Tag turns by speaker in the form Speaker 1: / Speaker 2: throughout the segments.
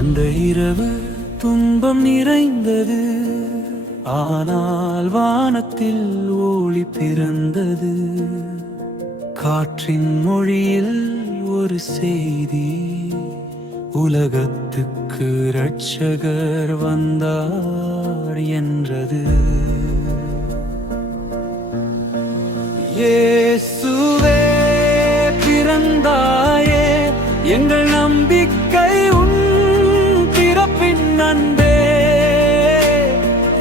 Speaker 1: அந்த இரவு துன்பம் நிறைந்தது. ஆனால் வானத்தில் ஒளி பிறந்தது. காற்றின் மொழியில் ஒரு செய்தி. உலகத்துக்கு ரட்சகர் வந்தார் என்றது. இயேசுவே பிறந்தாயே எங்கள்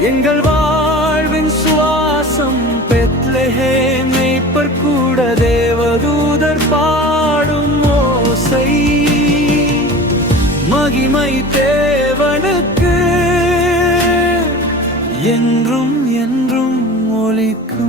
Speaker 1: எங்கள் வாழ்வின் சுவாசம் பெத்லஹே மெய்ப்பர் கூட தேவதூதர் பாடும் ஓசை. மகிமை தேவனுக்கு என்றும் என்றும் ஒலிக்கும்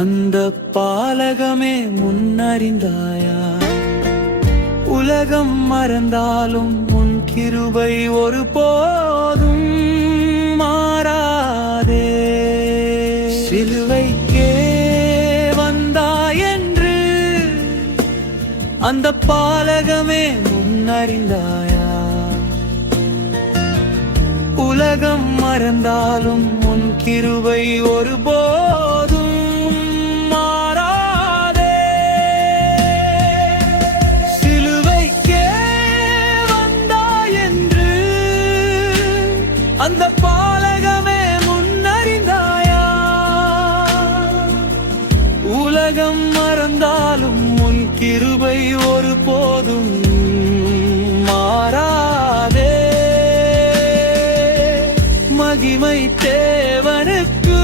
Speaker 1: அந்த பாலகமே முன்னறிந்தாயா? உலகம் மறந்தாலும் உன் கிருபை ஒரு போதும் மாறாதே. சிலுவைக்கே வந்தாய் என்று அந்த பாலகமே முன்னறிந்தாயா? உலகம் மறந்தாலும் உன் கிருபை போ அந்த பாலகமே முன்னறிந்தாயா? உலகம் மறந்தாலும் உன் கிருபை ஒரு போதும் மாறாதே. மகிமை தேவனுக்கு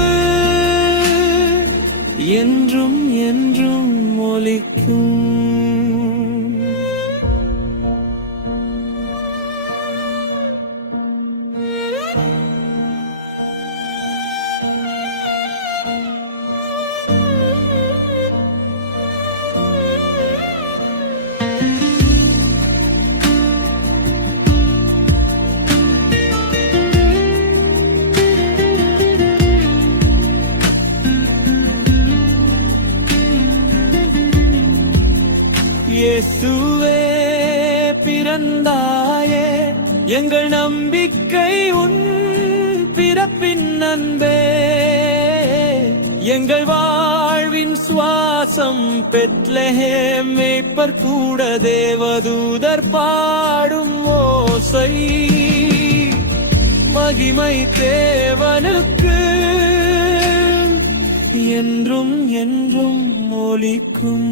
Speaker 1: என்றும் என்றும் ஒலிக்கும். இயேசுவே பிறந்தாயே எங்கள் நம்பிக்கை உன் பிறப்பின் அன்பே. எங்கள் வாழ்வின் சுவாசம் பெத்லஹே மேய்ப்பர் கூட தேவதூதர் பாடும் ஓசை. மகிமை தேவனுக்கு என்றும் என்றும் மொழிக்கும்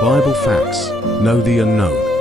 Speaker 2: Bible facts. Know the unknown.